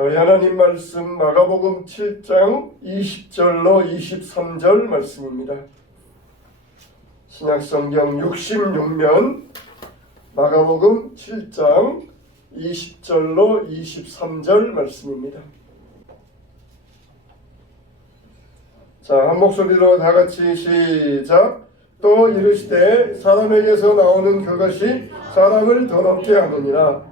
우리 하나님 말씀 마가복음 7장 20절로 23절 말씀입니다. 신약성경 66면 마가복음 7장 20절로 23절 말씀입니다. 자, 한 목소리로 다 같이 시작. 또 이르시되 사람에게서 나오는 그것이 사람을 더럽게 하느니라.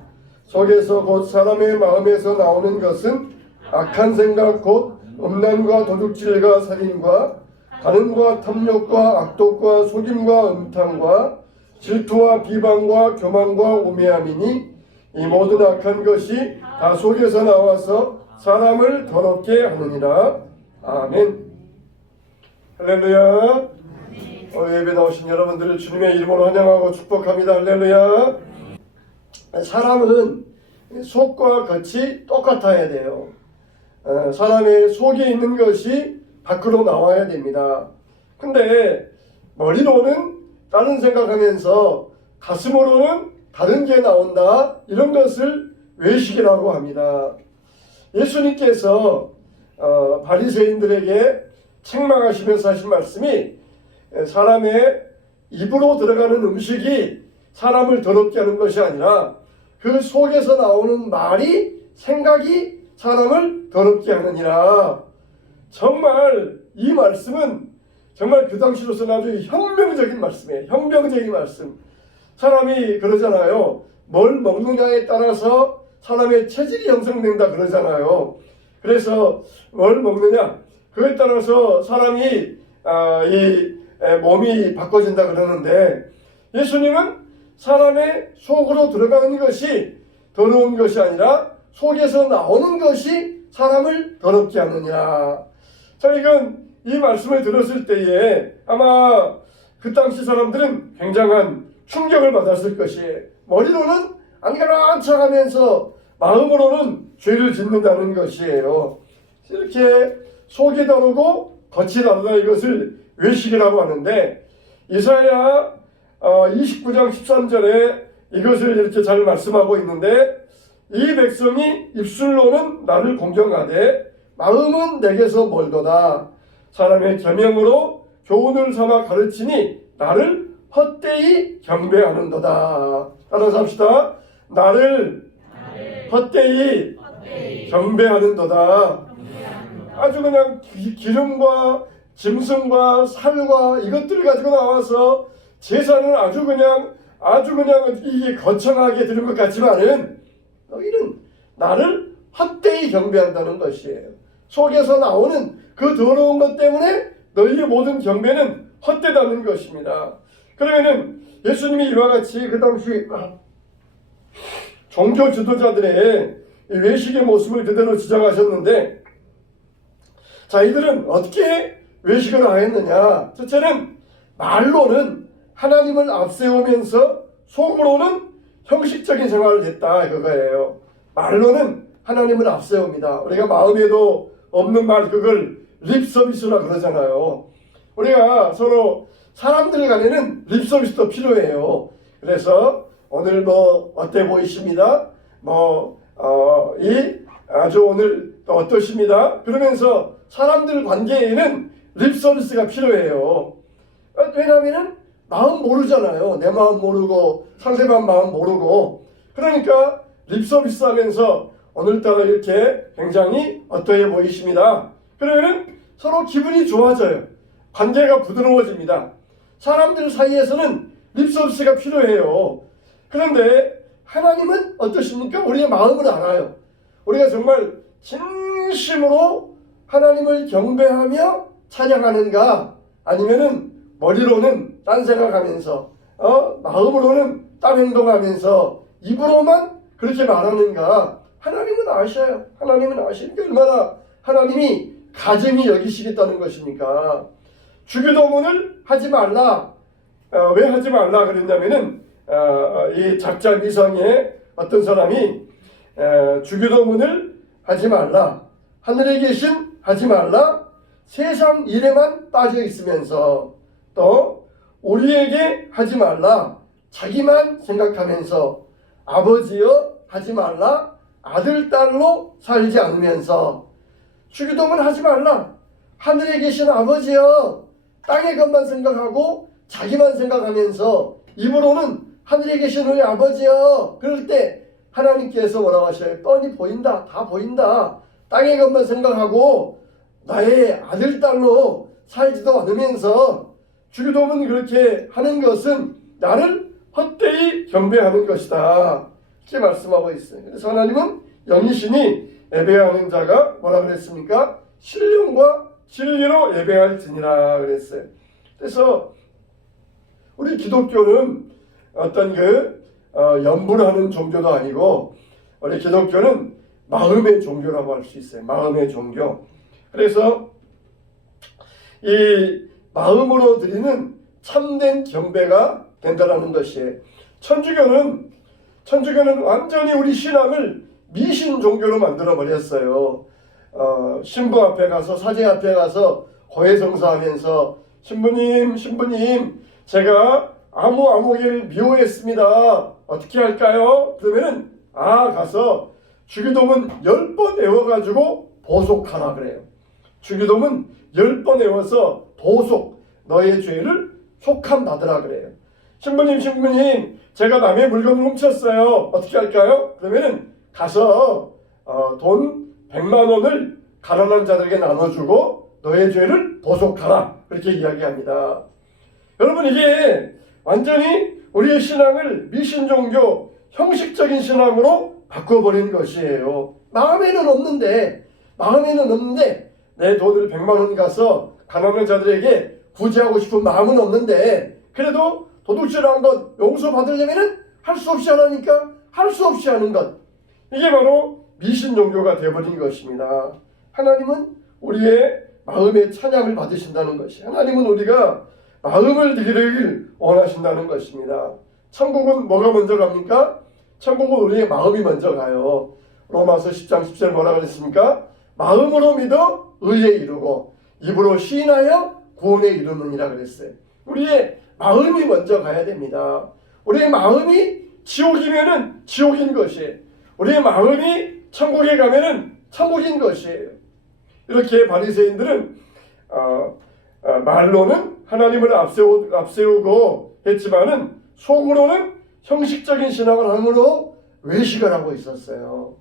속에서 곧 사람의 마음에서 나오는 것은 악한 생각 곧 음란과 도둑질과 살인과 간음과 탐욕과 악독과 속임과 음탕과 질투와 비방과 교만과 우매함이니 이 모든 악한 것이 다 속에서 나와서 사람을 더럽게 하느니라. 아멘. 할렐루야. 오늘 예배 나오신 여러분들을 주님의 이름으로 환영하고 축복합니다. 할렐루야. 사람은 속과 겉이 똑같아야 돼요. 사람의 속에 있는 것이 밖으로 나와야 됩니다. 근데 머리로는 다른 생각하면서 가슴으로는 다른 게 나온다. 이런 것을 외식이라고 합니다. 예수님께서 바리새인들에게 책망하시면서 하신 말씀이 사람의 입으로 들어가는 음식이 사람을 더럽게 하는 것이 아니라 그 속에서 나오는 말이 생각이 사람을 더럽게 하느니라. 정말 이 말씀은 정말 그 당시로서는 아주 혁명적인 말씀이에요. 혁명적인 말씀. 사람이 그러잖아요. 뭘 먹느냐에 따라서 사람의 체질이 형성된다 그러잖아요. 그래서 뭘 먹느냐 그에 따라서 사람이 이 몸이 바꿔진다 그러는데 예수님은 사람의 속으로 들어가는 것이 더러운 것이 아니라 속에서 나오는 것이 사람을 더럽게 하느냐. 자, 이건 이 말씀을 들었을 때에 아마 그 당시 사람들은 굉장한 충격을 받았을 것이에요. 머리로는 안가라 척하면서 마음으로는 죄를 짓는다는 것이에요. 이렇게 속이 다르고 겉이 다르다, 이것을 외식이라고 하는데 이사야 29장 13절에 이것을 이렇게 잘 말씀하고 있는데 이 백성이 입술로는 나를 공경하되 마음은 내게서 멀도다. 사람의 계명으로 교훈을 삼아 가르치니 나를 헛되이 경배하는도다. 따라서 합시다. 나를 헛되이 경배하는도다. 아주 그냥 기름과 짐승과 살과 이것들을 가지고 나와서 제사는 아주 그냥 이게 거창하게 들은 것 같지만은 너희는 나를 헛되이 경배한다는 것이에요. 속에서 나오는 그 더러운 것 때문에 너희의 모든 경배는 헛되다는 것입니다. 그러면은 예수님이 이와 같이 그 당시 종교 지도자들의 외식의 모습을 그대로 지적하셨는데, 자, 이들은 어떻게 외식을 하였느냐? 첫째는 말로는 하나님을 앞세우면서 속으로는 형식적인 생활을 했다, 그거예요. 말로는 하나님을 앞세웁니다. 우리가 마음에도 없는 말, 그걸 립서비스라 그러잖아요. 우리가 서로 사람들 간에는 립서비스도 필요해요. 그래서 오늘 뭐 어때 보이십니다? 아주 오늘 또 어떠십니다? 그러면서 사람들 관계에는 립서비스가 필요해요. 왜냐하면 마음 모르잖아요. 내 마음 모르고 상대방 마음 모르고. 그러니까 립서비스 하면서 오늘따라 이렇게 굉장히 어떠해 보이십니다. 그러면 서로 기분이 좋아져요. 관계가 부드러워집니다. 사람들 사이에서는 립서비스가 필요해요. 그런데 하나님은 어떠십니까? 우리의 마음을 알아요. 우리가 정말 진심으로 하나님을 경배하며 찬양하는가, 아니면은 머리로는 딴 생각하면서 마음으로는 딴 행동하면서 입으로만 그렇게 말하는가. 하나님은 아셔요. 하나님은 아시니까 얼마나 하나님이 가증히 여기시겠다는 것입니까? 주기도문을 하지 말라. 왜 하지 말라 그랬냐면은 이 작자 미성의 어떤 사람이 주기도문을 하지 말라, 하늘에 계신 하지 말라, 세상 일에만 빠져 있으면서 또 우리에게 하지 말라, 자기만 생각하면서 아버지여 하지 말라, 아들, 딸로 살지 않으면서 주기도문 하지 말라. 하늘에 계신 아버지여, 땅의 것만 생각하고 자기만 생각하면서 입으로는 하늘에 계신 우리 아버지여, 그럴 때 하나님께서 뭐라고 하셔요? 뻔히 보인다. 다 보인다. 땅의 것만 생각하고 나의 아들, 딸로 살지도 않으면서 주기도문 그렇게 하는 것은 나를 헛되이 경배하는 것이다. 이렇게 말씀하고 있어요. 그래서 하나님은 영이시니 예배하는 자가 뭐라 그랬습니까? 신령과 진리로 예배할지니라 그랬어요. 그래서 우리 기독교는 어떤 연부를 하는 종교도 아니고, 우리 기독교는 마음의 종교라고 할 수 있어요. 마음의 종교. 그래서 이 마음으로 드리는 참된 경배가 된다라는 것이에요. 천주교는 완전히 우리 신앙을 미신 종교로 만들어 버렸어요. 신부 앞에 가서, 사제 앞에 가서 고해성사하면서 신부님 제가 아무개를 미워했습니다. 어떻게 할까요? 그러면은 가서 주기도문 10번 외워가지고 보속하라 그래요. 주기도문 10번 외워서 보속, 너의 죄를 속함 받으라 그래요. 신부님 제가 남의 물건을 훔쳤어요. 어떻게 할까요? 그러면은 가서 돈 100만 원을 가난한 자들에게 나눠주고 너의 죄를 보속하라. 그렇게 이야기합니다. 여러분, 이게 완전히 우리의 신앙을 미신종교, 형식적인 신앙으로 바꿔버린 것이에요. 마음에는 없는데 내 돈을 100만 원 가서 가난한 자들에게 구제하고 싶은 마음은 없는데, 그래도 도둑질한 것 용서받으려면 할 수 없이 하라니까 할 수 없이 하는 것. 이게 바로 미신종교가 되어버린 것입니다. 하나님은 우리의 마음의 찬양을 받으신다는 것이, 하나님은 우리가 마음을 드리길 원하신다는 것입니다. 천국은 뭐가 먼저 갑니까? 천국은 우리의 마음이 먼저 가요. 로마서 10장 10절 뭐라 그랬습니까? 마음으로 믿어 의에 이르고 입으로 시인하여 구원에 이르느니라 그랬어요. 우리의 마음이 먼저 가야 됩니다. 우리의 마음이 지옥이면은 지옥인 것이에요. 우리의 마음이 천국에 가면은 천국인 것이에요. 이렇게 바리새인들은 말로는 하나님을 앞세우고 했지만은 속으로는 형식적인 신앙을 함으로 외식을 하고 있었어요.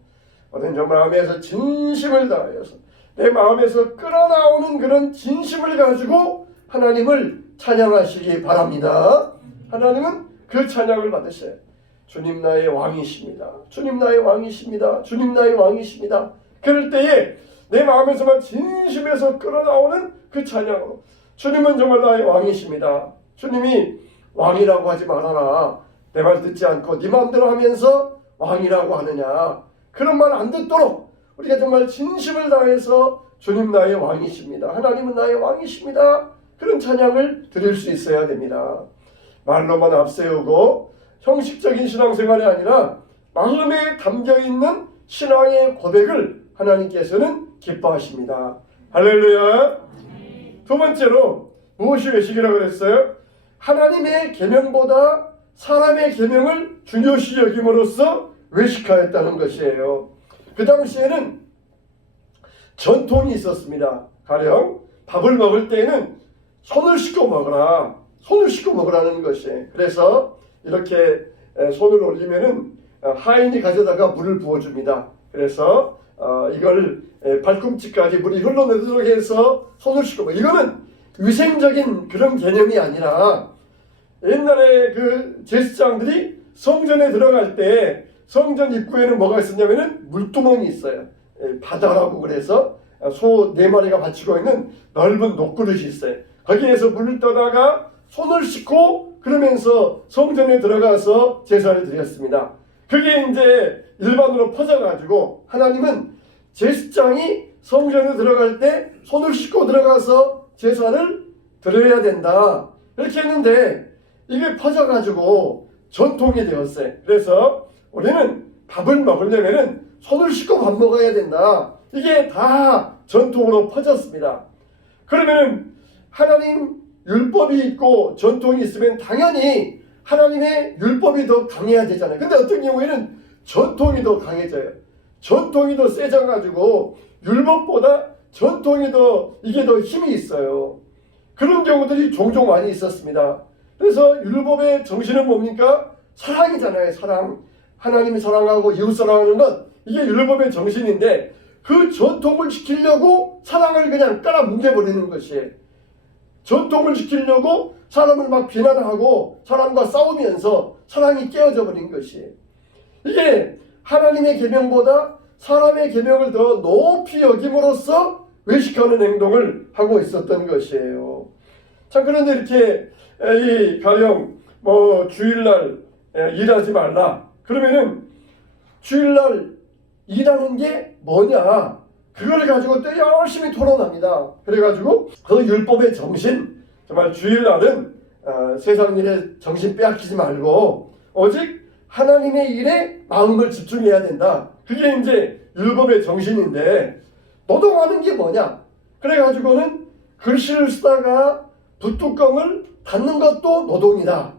우리는 정말 마음에서 진심을 다하여서 내 마음에서 끌어나오는 그런 진심을 가지고 하나님을 찬양하시기 바랍니다. 하나님은 그 찬양을 받으셔요. 주님 나의 왕이십니다. 주님 나의 왕이십니다. 주님 나의 왕이십니다. 그럴 때에 내 마음에서만 진심에서 끌어나오는 그 찬양으로 주님은 정말 나의 왕이십니다. 주님이 왕이라고 하지 말아라. 내 말 듣지 않고 네 마음대로 하면서 왕이라고 하느냐. 그런 말 안 듣도록 우리가 정말 진심을 다해서 주님 나의 왕이십니다. 하나님은 나의 왕이십니다. 그런 찬양을 드릴 수 있어야 됩니다. 말로만 앞세우고 형식적인 신앙생활이 아니라 마음에 담겨있는 신앙의 고백을 하나님께서는 기뻐하십니다. 할렐루야. 두 번째로 무엇이 외식이라고 그랬어요? 하나님의 계명보다 사람의 계명을 중요시 여김으로써 외식하였다는 것이에요. 그 당시에는 전통이 있었습니다. 가령 밥을 먹을 때에는 손을 씻고 먹어라. 손을 씻고 먹으라는 것이에요. 그래서 이렇게 손을 올리면은 하인이 가져다가 물을 부어줍니다. 그래서 이걸 발꿈치까지 물이 흘러내도록 해서 손을 씻고 이거는 위생적인 그런 개념이 아니라 옛날에 그 제사장들이 성전에 들어갈 때 성전 입구에는 뭐가 있었냐면은 물두멍이 있어요. 바다라고 그래서 소 4마리가 받치고 있는 넓은 녹그릇이 있어요. 거기에서 물을 떠다가 손을 씻고 그러면서 성전에 들어가서 제사를 드렸습니다. 그게 이제 일반으로 퍼져가지고 하나님은 제사장이 성전에 들어갈 때 손을 씻고 들어가서 제사를 드려야 된다. 이렇게 했는데 이게 퍼져가지고 전통이 되었어요. 그래서 우리는 밥을 먹으려면 손을 씻고 밥 먹어야 된다. 이게 다 전통으로 퍼졌습니다. 그러면 하나님 율법이 있고 전통이 있으면 당연히 하나님의 율법이 더 강해야 되잖아요. 근데 어떤 경우에는 전통이 더 강해져요. 전통이 더 세져가지고 율법보다 전통이 이게 더 힘이 있어요. 그런 경우들이 종종 많이 있었습니다. 그래서 율법의 정신은 뭡니까? 사랑이잖아요. 사랑. 하나님이 사랑하고 이웃 사랑하는 건 이게 율법의 정신인데 그 전통을 지키려고 사랑을 그냥 깔아뭉개버리는 것이에요. 전통을 지키려고 사람을 막 비난하고 사람과 싸우면서 사랑이 깨어져 버린 것이에요. 이게 하나님의 계명보다 사람의 계명을 더 높이 여김으로써 외식하는 행동을 하고 있었던 것이에요. 자, 그런데 이렇게 이 가령 주일날 일하지 말라. 그러면은 주일날 일하는 게 뭐냐? 그걸 가지고 또 열심히 토론합니다. 그래가지고 그 율법의 정신, 정말 주일날은 세상 일에 정신 빼앗기지 말고 오직 하나님의 일에 마음을 집중해야 된다. 그게 이제 율법의 정신인데 노동하는 게 뭐냐? 그래가지고는 글씨를 쓰다가 붓뚜껑을 닫는 것도 노동이다.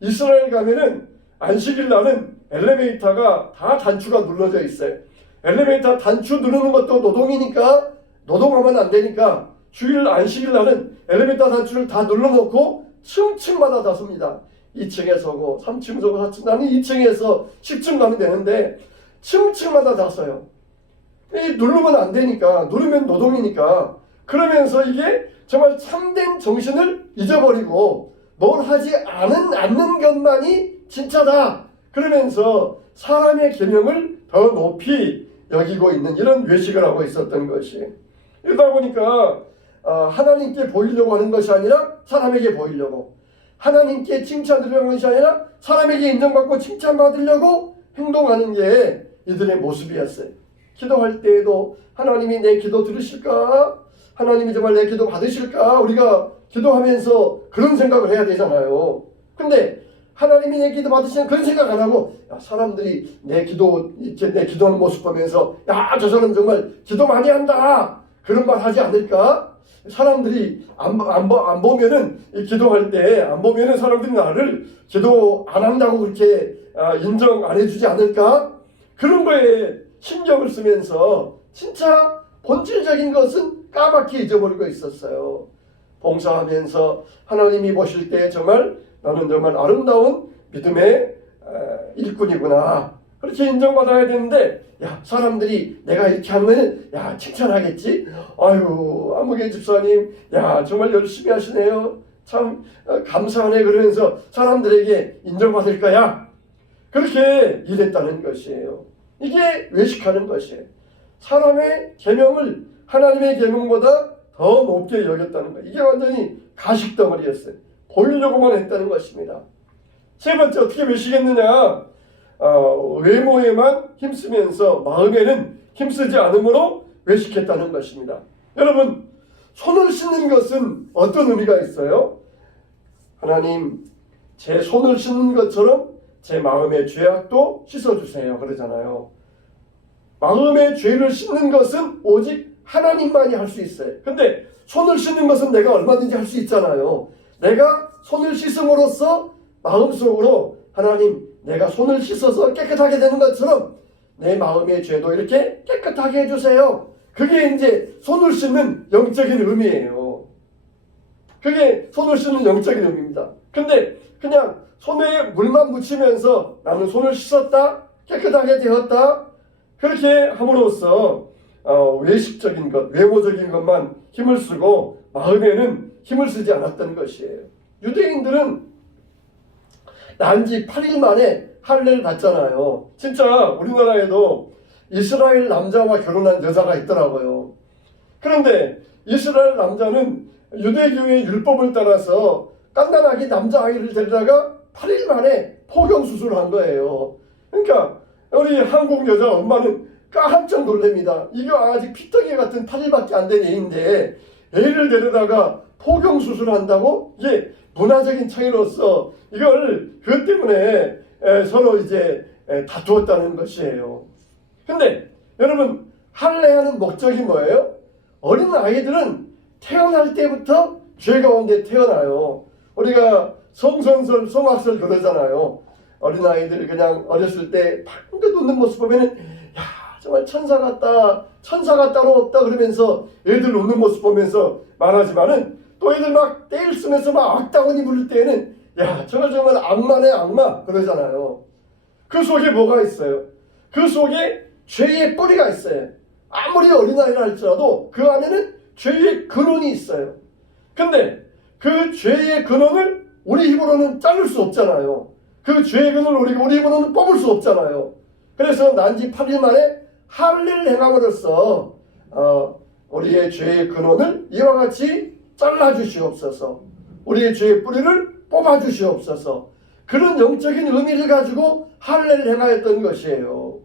이스라엘 가면은 안식일 날은 엘리베이터가 다 단추가 눌러져 있어요. 엘리베이터 단추 누르는 것도 노동이니까 노동하면 안 되니까 주일 안식일 날은 엘리베이터 단추를 다 눌러놓고 층층마다 닫습니다. 2층에 서고 3층 서고 4층 나는 2층에서 10층 가면 되는데 층층마다 닫아요. 누르면 안 되니까 누르면 노동이니까 그러면서 이게 정말 참된 정신을 잊어버리고 뭘 하지 않는 것만이 진짜다. 그러면서 사람의 계명을 더 높이 여기고 있는 이런 외식을 하고 있었던 것이. 이러다 보니까 하나님께 보이려고 하는 것이 아니라 사람에게 보이려고, 하나님께 칭찬드리려는 것이 아니라 사람에게 인정받고 칭찬받으려고 행동하는 게 이들의 모습이었어요. 기도할 때에도 하나님이 내 기도 들으실까? 하나님이 정말 내 기도 받으실까? 우리가 기도하면서 그런 생각을 해야 되잖아요. 근데 하나님이 내 기도 받으시는 그런 생각 안 하고 사람들이 내 기도하는 모습 보면서 저 사람 정말 기도 많이 한다 그런 말 하지 않을까? 사람들이 안 보면은 기도할 때 안 보면은 사람들이 나를 기도 안 한다고 그렇게 인정 안 해주지 않을까? 그런 거에 신경을 쓰면서 진짜 본질적인 것은 까맣게 잊어버리고 있었어요. 봉사하면서 하나님이 보실 때 정말 나는 정말 아름다운 믿음의 일꾼이구나. 그렇게 인정받아야 되는데 사람들이 내가 이렇게 하면 칭찬하겠지. 아유 안무개 집사님 정말 열심히 하시네요. 참 감사하네. 그러면서 사람들에게 인정받을 거야. 그렇게 일했다는 것이에요. 이게 외식하는 것이에요. 사람의 계명을 하나님의 계명보다 더 높게 여겼다는 거예요. 이게 완전히 가식덩어리였어요. 보이려고만 했다는 것입니다. 세 번째 어떻게 외식했느냐? 외모에만 힘쓰면서 마음에는 힘쓰지 않으므로 외식했다는 것입니다. 여러분 손을 씻는 것은 어떤 의미가 있어요? 하나님 제 손을 씻는 것처럼 제 마음의 죄악도 씻어주세요 그러잖아요. 마음의 죄를 씻는 것은 오직 하나님만이 할 수 있어요. 근데 손을 씻는 것은 내가 얼마든지 할 수 있잖아요. 내가 손을 씻음으로써 마음속으로 하나님 내가 손을 씻어서 깨끗하게 되는 것처럼 내 마음의 죄도 이렇게 깨끗하게 해주세요. 그게 이제 손을 씻는 영적인 의미예요. 그게 손을 씻는 영적인 의미입니다. 근데 그냥 손에 물만 묻히면서 나는 손을 씻었다 깨끗하게 되었다 그렇게 함으로써 외식적인 것, 외모적인 것만 힘을 쓰고 마음에는 힘을 쓰지 않았던 것이에요. 유대인들은 난지 8일 만에 할례를 받잖아요. 진짜 우리나라에도 이스라엘 남자와 결혼한 여자가 있더라고요. 그런데 이스라엘 남자는 유대교의 율법을 따라서 깐난하게 남자아이를 데려다가 8일 만에 포경수술을 한 거예요. 그러니까 우리 한국 여자 엄마는 깜짝 놀랍니다. 이거 아직 피떡이 같은 8일밖에 안 된 애인데 애를 데려다가 포경수술을 한다고? 이게 문화적인 차이로서 이걸 그것 때문에 서로 이제 다투었다는 것이에요. 근데 여러분 할례하는 목적이 뭐예요? 어린 아이들은 태어날 때부터 죄 가운데 태어나요. 우리가 성선설, 성악설 그러잖아요. 어린 아이들 그냥 어렸을 때 방긋 웃는 모습 보면은 정말 천사 같다, 천사가 따로 없다 그러면서 애들 웃는 모습 보면서 말하지만은 또 애들 막 떼일 쓰면서 막 악다구니 부를 때에는 야, 저거 정말 악마네 악마 그러잖아요. 그 속에 뭐가 있어요? 그 속에 죄의 뿌리가 있어요. 아무리 어린아이라 할지라도 그 안에는 죄의 근원이 있어요. 근데 그 죄의 근원을 우리 힘으로는 자를 수 없잖아요. 그 죄의 근원을 우리 힘으로는 뽑을 수 없잖아요. 그래서 난지 8일 만에 할례를 행함으로써 우리의 죄의 근원을 이와 같이 잘라주시옵소서. 우리의 죄의 뿌리를 뽑아주시옵소서. 그런 영적인 의미를 가지고 할례를 행하였던 것이에요.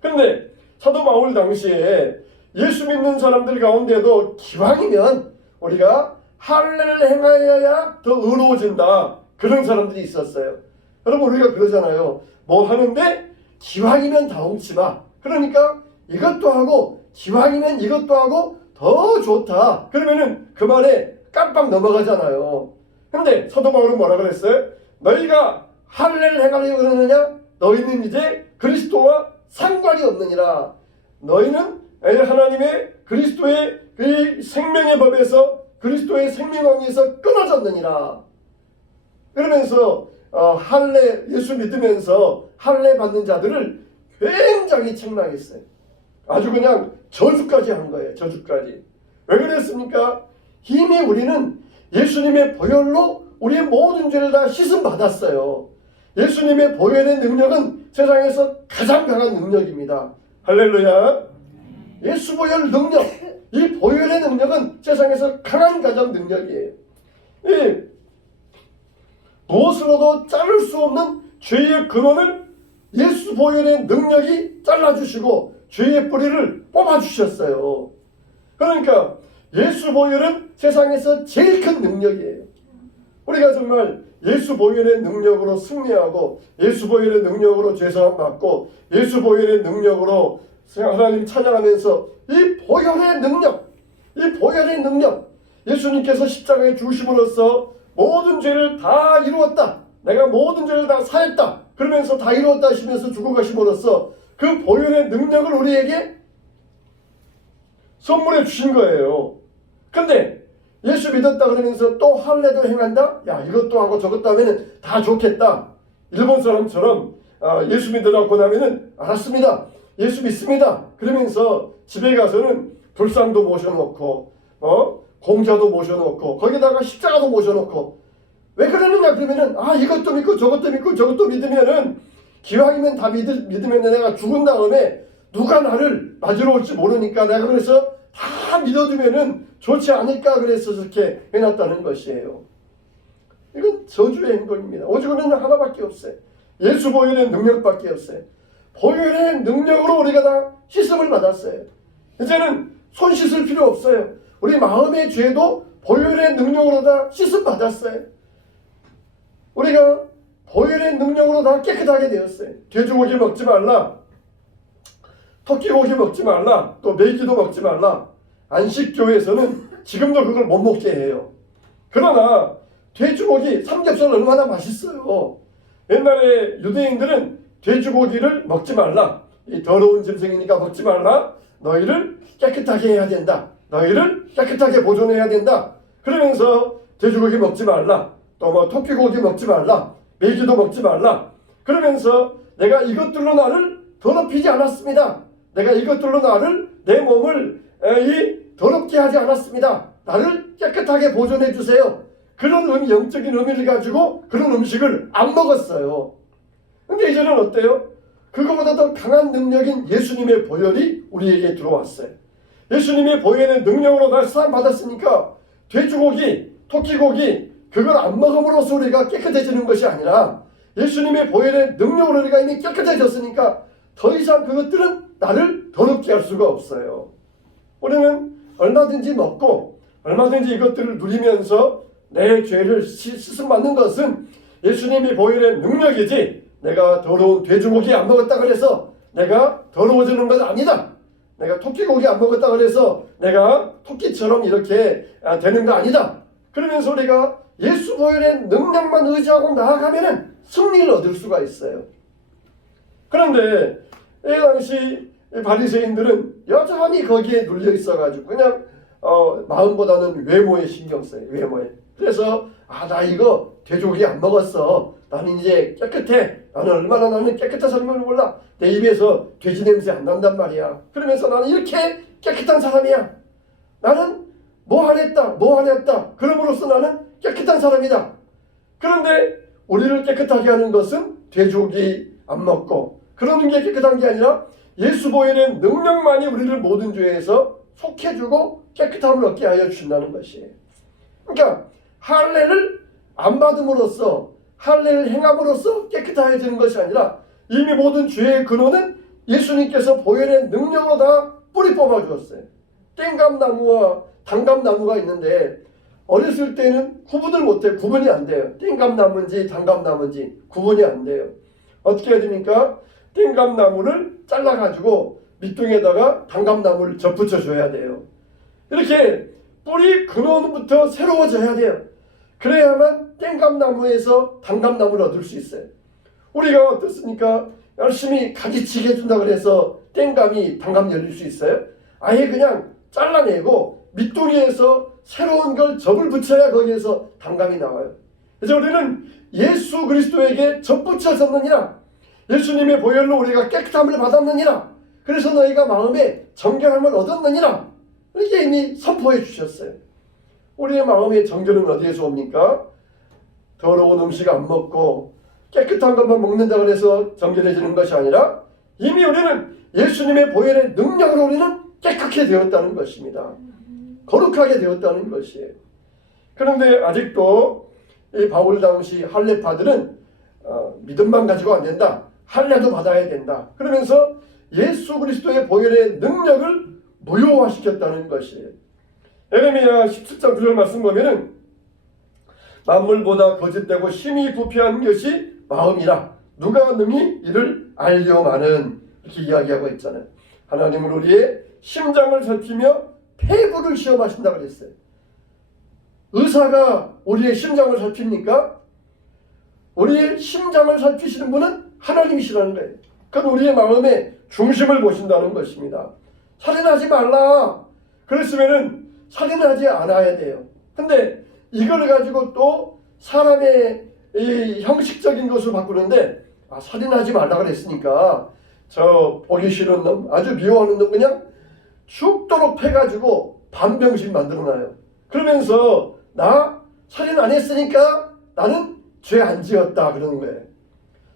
그런데 사도 바울 당시에 예수 믿는 사람들 가운데도 기왕이면 우리가 할례를 행하여야 더 의로워진다, 그런 사람들이 있었어요. 여러분, 우리가 그러잖아요. 뭐 하는데 기왕이면 다 훔치마. 그러니까 이것도 하고 기왕이면 이것도 하고 더 좋다. 그러면은 그 말에 깜빡 넘어가잖아요. 근데 사도 바울은 뭐라 그랬어요? 너희가 할례를 행하려고 그러느냐? 너희는 이제 그리스도와 상관이 없느니라. 너희는 하나님의 그리스도의 그 생명의 법에서, 그리스도의 생명왕에서 끊어졌느니라. 그러면서 할례, 예수 믿으면서 할례 받는 자들을 굉장히 책망했어요. 아주 그냥 저주까지 한 거예요. 저주까지. 왜 그랬습니까? 이미 우리는 예수님의 보혈로 우리의 모든 죄를 다 씻음 받았어요. 예수님의 보혈의 능력은 세상에서 가장 강한 능력입니다. 할렐루야. 예수 보혈 능력, 이 보혈의 능력은 세상에서 강한 가장 능력이에요. 이 무엇으로도 자를 수 없는 죄의 근원을 예수 보혈의 능력이 잘라주시고 죄의 뿌리를 뽑아주셨어요. 그러니까 예수 보혈은 세상에서 제일 큰 능력이에요. 우리가 정말 예수 보혈의 능력으로 승리하고 예수 보혈의 능력으로 죄사함 받고 예수 보혈의 능력으로 하나님 찬양하면서 이 보혈의 능력, 이 보혈의 능력, 예수님께서 십자가에 죽으심으로써 모든 죄를 다 이루었다, 내가 모든 죄를 다 사했다 그러면서 다 이루었다 하시면서 죽어가심으로써 그 보혈의 능력을 우리에게 선물해 주신 거예요. 근데 예수 믿었다 그러면서 또 할례도 행한다? 야, 이것도 하고 저것도 하면은 다 좋겠다. 일본 사람처럼 예수 믿으라고 나면은 알았습니다, 예수 믿습니다 그러면서 집에 가서는 불상도 모셔놓고 공자도 모셔놓고 거기다가 십자가도 모셔놓고 왜 그러느냐 그러면은 이것도 믿고 저것도 믿고 저것도 믿으면은 기왕이면 다 믿으면 내가 죽은 다음에 누가 나를 맞으러 올지 모르니까 내가 그래서 다 믿어주면은 좋지 않을까 그래서 저렇게 해놨다는 것이에요. 이건 저주의 행동입니다. 오직은 하나밖에 없어요. 예수 보혈의 능력밖에 없어요. 보혈의 능력으로 우리가 다 씻음을 받았어요. 이제는 손 씻을 필요 없어요. 우리 마음의 죄도 보혈의 능력으로 다 씻음 받았어요. 우리가 보혈의 능력으로 다 깨끗하게 되었어요. 돼지고기 먹지 말라, 토끼고기 먹지 말라, 또 메기도 먹지 말라. 안식교에서는 지금도 그걸 못 먹게 해요. 그러나 돼지고기 삼겹살 얼마나 맛있어요. 옛날에 유대인들은 돼지고기를 먹지 말라, 이 더러운 짐승이니까 먹지 말라, 너희를 깨끗하게 해야 된다, 너희를 깨끗하게 보존해야 된다 그러면서 돼지고기 먹지 말라, 또 뭐 토끼고기 먹지 말라, 메기도 먹지 말라 그러면서 내가 이것들로 나를 더럽히지 않았습니다. 내가 이것들로 내 몸을 더럽게 하지 않았습니다. 나를 깨끗하게 보존해 주세요. 그런 영적인 의미를 가지고 그런 음식을 안 먹었어요. 근데 이제는 어때요? 그거보다 더 강한 능력인 예수님의 보혈이 우리에게 들어왔어요. 예수님의 보혈의 능력으로 다 사함받았으니까 돼지고기, 토끼고기 그걸 안 먹음으로써 우리가 깨끗해지는 것이 아니라 예수님의 보혈의 능력으로 우리가 이미 깨끗해졌으니까 더 이상 그것들은 나를 더럽게 할 수가 없어요. 우리는 얼마든지 먹고 얼마든지 이것들을 누리면서 내 죄를 씻음 받는 것은 예수님이 보혈의 능력이지 내가 더러운 돼지고기 안 먹었다 그래서 내가 더러워지는 건 아니다. 내가 토끼고기 안 먹었다 그래서 내가 토끼처럼 이렇게 되는 거 아니다. 그러면서 우리가 예수 보혈의 능력만 의지하고 나아가면은 승리를 얻을 수가 있어요. 그런데 이 당시 이 바리새인들은 여전히 거기에 눌려 있어가지고 그냥 마음보다는 외모에 신경 써요. 외모에. 그래서 나 이거 돼지고기 안 먹었어. 나는 이제 깨끗해. 나는 깨끗한 사람을 몰라. 내 입에서 돼지 냄새 안 난단 말이야. 그러면서 나는 이렇게 깨끗한 사람이야. 나는 뭐 안 했다. 그럼으로써 나는 깨끗한 사람이다. 그런데 우리를 깨끗하게 하는 것은 돼지고기 안 먹고 그러는 게 깨끗한 게 아니라 예수 보혈의 능력만이 우리를 모든 죄에서 속해주고 깨끗함을 얻게 하여 주신다는 것이에요. 그러니까 할례를 안 받음으로써 할례를 행함으로써 깨끗해지는 것이 아니라 이미 모든 죄의 근원은 예수님께서 보혈의 능력으로 다 뿌리 뽑아 주었어요. 땡감나무와 단감나무가 있는데 어렸을 때는 구분이 안 돼요. 땡감나무인지 단감나무인지 구분이 안 돼요. 어떻게 해야 됩니까? 땡감나무를 잘라가지고 밑둥에다가 단감나무를 접붙여 줘야 돼요. 이렇게 뿌리 근원부터 새로워져야 돼요. 그래야만 땡감나무에서 단감나무를 얻을 수 있어요. 우리가 어떻습니까? 열심히 가지치게 해준다 그래서 땡감이 단감 열릴 수 있어요? 아예 그냥 잘라내고 밑둥이에서 새로운 걸 접을 붙여야 거기에서 단감이 나와요. 그래서 우리는 예수 그리스도에게 접붙여졌느니라. 예수님의 보혈로 우리가 깨끗함을 받았느니라. 그래서 너희가 마음에 정결함을 얻었느니라. 이렇게 이미 선포해 주셨어요. 우리의 마음의 정결은 어디에서 옵니까? 더러운 음식 안 먹고 깨끗한 것만 먹는다 그래서 정결해지는 것이 아니라 이미 우리는 예수님의 보혈의 능력으로 우리는 깨끗하게 되었다는 것입니다. 거룩하게 되었다는 것이에요. 그런데 아직도 이 바울 당시 할례파들은 믿음만 가지고 안 된다. 할례도 받아야 된다. 그러면서 예수 그리스도의 보혈의 능력을 무효화시켰다는 것이에요. 에레미야 17장 9절 말씀 보면은 만물보다 거짓되고 심히 부패한 것이 마음이라 누가 능히 이를 알려마는 이렇게 이야기하고 있잖아요. 하나님은 우리의 심장을 살피며 폐부를 시험하신다 그랬어요. 의사가 우리의 심장을 살핍니까? 우리의 심장을 살피시는 분은 하나님이시라는 거예요. 그건 우리의 마음의 중심을 보신다는 것입니다. 살인하지 말라. 그랬으면은 살인하지 않아야 돼요. 근데 이걸 가지고 또 사람의 이 형식적인 것을 바꾸는데 살인하지 말라 그랬으니까 저 보기 싫은 놈, 아주 미워하는 놈 그냥 죽도록 패가지고 반병신 만들어놔요. 그러면서 나 살인 안 했으니까 나는 죄 안 지었다 그러는 거예요.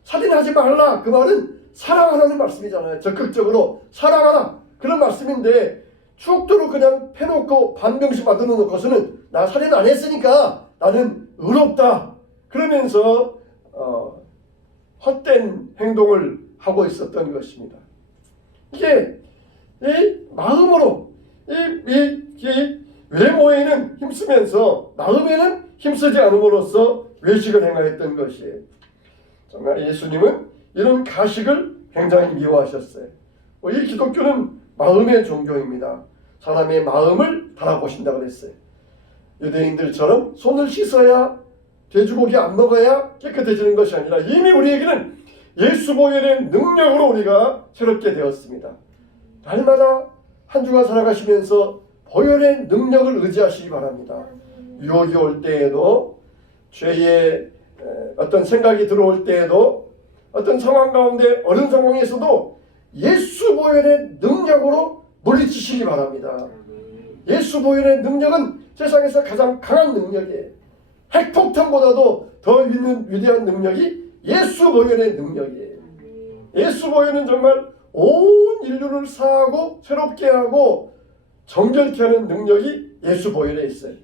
살인하지 말라 그 말은 사랑하라는 말씀이잖아요. 적극적으로 사랑하라 그런 말씀인데 죽도록 그냥 패놓고 반병신 만들어 놓고서는 나 살인 안 했으니까 나는 의롭다 그러면서 헛된 행동을 하고 있었던 것입니다. 이게 이 마음으로 이 외모에는 힘쓰면서 마음에는 힘쓰지 않음으로써 외식을 행하였던 것이에요. 정말 예수님은 이런 가식을 굉장히 미워하셨어요. 이 기독교는 마음의 종교입니다. 사람의 마음을 달아보신다고 그랬어요. 유대인들처럼 손을 씻어야 돼지고기 안 먹어야 깨끗해지는 것이 아니라 이미 우리에게는 예수 보혈의 능력으로 우리가 새롭게 되었습니다. 날마다 한 주간 살아가시면서 보혈의 능력을 의지하시기 바랍니다. 유혹이 올 때에도 죄의 어떤 생각이 들어올 때에도 어떤 상황 가운데 어려운 상황에서도 예수 보혈의 능력으로 물리치시기 바랍니다. 예수 보혈의 능력은 세상에서 가장 강한 능력이에요. 핵폭탄보다도 더 위대한 능력이 예수 보혈의 능력이에요. 예수 보혈은 정말 온 인류를 사하고 새롭게 하고 정결케 하는 능력이 예수 보혈에 있어요.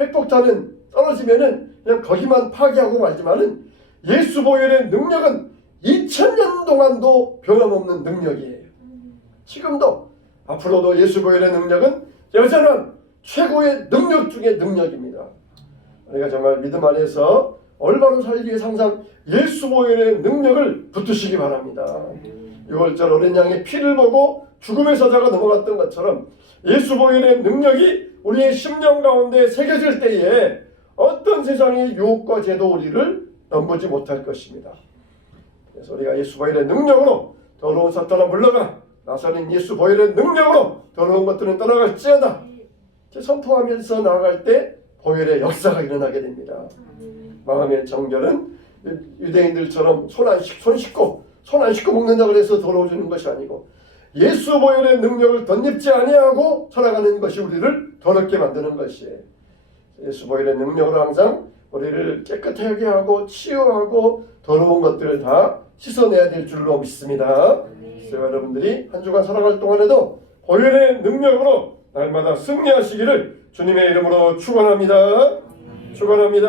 핵폭탄은 떨어지면은 그냥 거기만 파괴하고 말지만은 예수 보혈의 능력은 2000년 동안도 변함없는 능력이에요. 지금도 앞으로도 예수 보혈의 능력은 여전한 최고의 능력 중의 능력입니다. 우리가 정말 믿음 안에서 올바로 살기 위해서 항상 예수 보혈의 능력을 붙드시기 바랍니다. 6월절 어린 양의 피를 보고 죽음의 사자가 넘어갔던 것처럼 예수 보혈의 능력이 우리의 심령 가운데 새겨질 때에 어떤 세상의 유혹과 죄도 우리를 넘보지 못할 것입니다. 그래서 우리가 예수 보혈의 능력으로 더러운 사탄아 물러가 나사렛 예수 보혈의 능력으로 더러운 것들은 떠나갈지어다 선포하면서 나아갈 때 보혈의 역사가 일어나게 됩니다. 마음의 정결은 유대인들처럼 손 안 씻고 먹는다고 해서 더러워지는 것이 아니고 예수 보혈의 능력을 덧입지 아니하고 살아가는 것이 우리를 더럽게 만드는 것이에요. 예수 보혈의 능력으로 항상 우리를 깨끗하게 하고 치유하고 더러운 것들을 다 씻어내야 될 줄로 믿습니다. 그래서 여러분들이 한 주간 살아갈 동안에도 보혈의 능력으로 날마다 승리하시기를 주님의 이름으로 축원합니다. 축원합니다.